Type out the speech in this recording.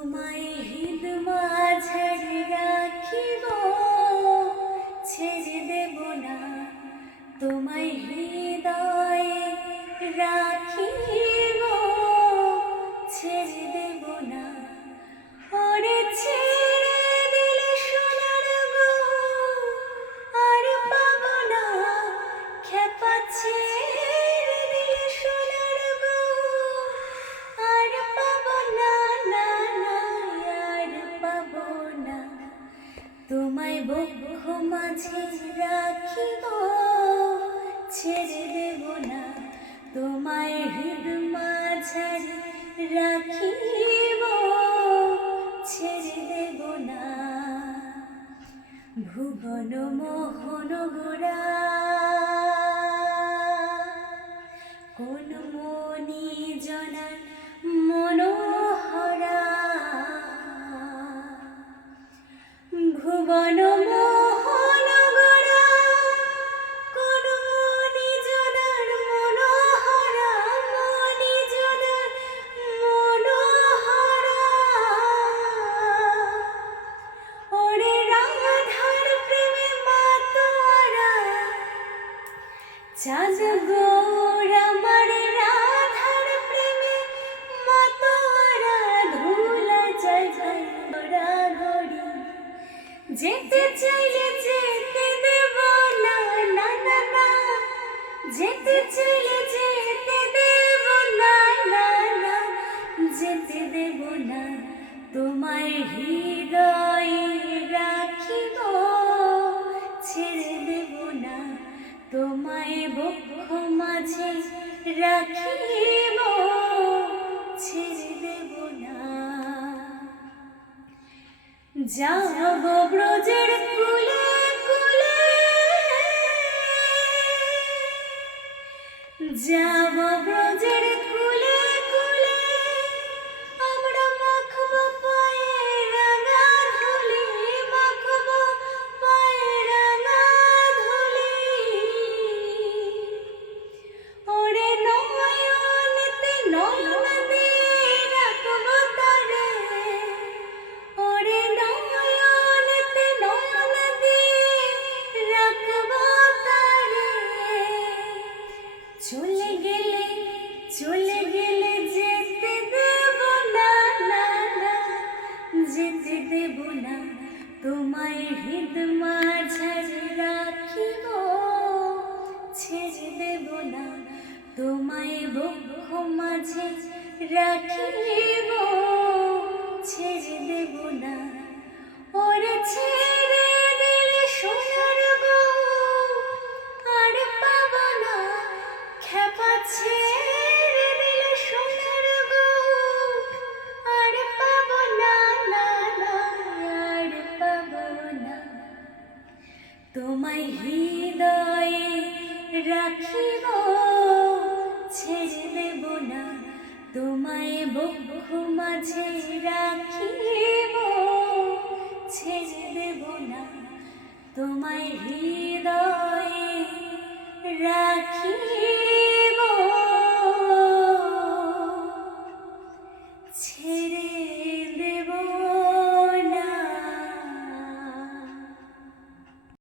তোমায় হৃদ রাখিব ছেড়ে দেব না। তোমায় হৃদয়ে দেব না। রাখিব ছেড়ে দেব না, তোমায় হৃদ মাঝারে রাখিব ছেড়ে দেব না। ভুবন মোহন গোড়া, কোন মনি জনার যেতে চাইলে যেতে দেব, না না না না। যেতে চাইলে যেতে দেব, না না না। যেতে দেব না তোমায় হৃদয়ে রাখিব। ছেড়ে দেব না, তোমায় বক্ষ মাঝে রাখিব যাব ব্রজের কুলে কুলে। যাব ব্রজের চলে গেলে চলে গেলে যেতে দেব না না না, যেতে দেব না। তোমায় হৃদ মাঝারি রাখিব, ছেড়ে দেব না। তোমায় বক্ষ মাঝে রাখিব রাখিব ছেড়ে দেব না। তোমায় বক্ষ মাঝে রাখিব ছেড়ে দেব না। তোমায়